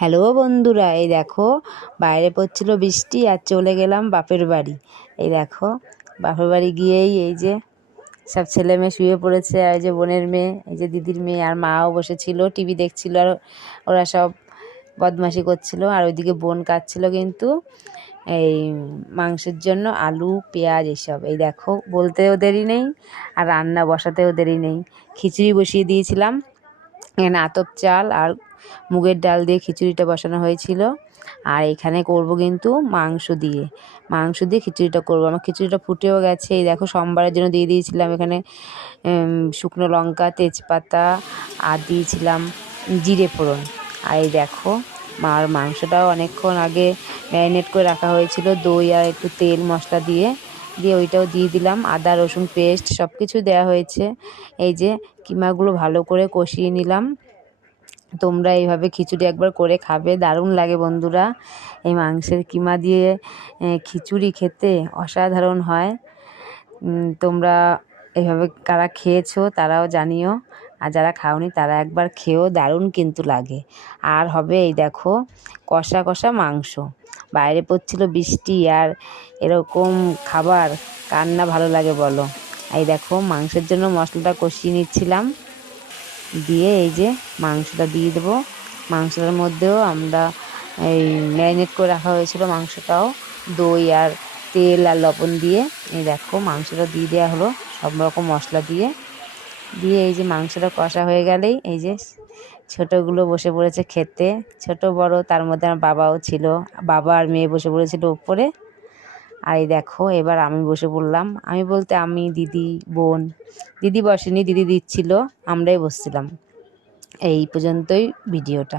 Hello বন্ধুরা, এই দেখো বাইরে পড়ছিল বৃষ্টি আর চলে গেলাম বাপের বাড়ি। এই দেখো বাপের বাড়ি গিয়েই এই যে সব ছেলে মেয়ে শুয়ে পড়েছে, আর এই যে বোনের মেয়ে, এই যে দিদির মেয়ে আর মাও বসেছিল টিভি দেখছিল, আর ওরা সব বদমাশি করছিল। আর ওইদিকে বোন কাটছিল কিন্তু এই মাংসের জন্য আলু পেঁয়াজ এসব। এই দেখো বলতেও দেরি নেই আর রান্না বসাতেও দেরি নেই। খিচুড়ি বসিয়ে দিয়েছিলাম, এখানে আতপ চাল আর মুগের ডাল দিয়ে খিচুড়িটা বসানো হয়েছিল। আর এখানে করব কিন্তু মাংস দিয়ে খিচুড়িটা করব। আমার খিচুড়িটা ফুটেও গেছে। এই দেখো সোমবারের জন্য দিয়ে দিয়েছিলাম এখানে শুকনো লঙ্কা, তেজপাতা আর দিয়েছিলাম জিরে ফোড়ন। আর এই দেখো মার মাংসটাও অনেকক্ষণ আগে ম্যারিনেট করে রাখা হয়েছিল, দই আর একটু তেল মশলা দিয়ে ওইটাও দিয়ে দিলাম, আদা রসুন পেস্ট সব কিছু দেওয়া হয়েছে। এই যে কিমাগুলো ভালো করে কষিয়ে নিলাম। তোমরা এইভাবে খিচুড়ি একবার করে খাবে, দারুণ লাগে বন্ধুরা। এই মাংসের কিমা দিয়ে খিচুড়ি খেতে অসাধারণ হয়। তোমরা এইভাবে কারা খেয়েছো তারাও জানিও, আর যারা খাওনি তারা একবার খেয়েও, দারুণ কিন্তু লাগে। আর হবে এই দেখো কষা কষা মাংস। বাইরে পড়ছিল বৃষ্টি, আর এরকম খাবার কার না ভালো লাগে বলো। এই দেখো মাংসের জন্য মশলাটা কষিয়ে নিচ্ছিলাম, দিয়ে এই যে মাংসটা দিয়ে দেবো। মাংসটার মধ্যেও আমরা এই ম্যারিনেট করে রাখা হয়েছিল মাংসটাও, দই আর তেল আর লবণ দিয়ে। এই দেখো মাংসটা দিয়ে দেওয়া হলো সব রকম মশলা দিয়ে এই যে মাংসটা কষা হয়ে গেলেই এই যে ছোটোগুলো বসে পড়েছে খেতে, ছোট বড়, তার মধ্যে আমার বাবাও ছিল, বাবা আর মেয়ে বসে পড়েছিল উপরে। আর এই দেখো এবার আমি বসে পড়লাম, আমি বলতে আমি, দিদি, বোন। দিদি বসেনি, দিদি দিচ্ছিল, আমরাই বসছিলাম। এই পর্যন্তই ভিডিওটা।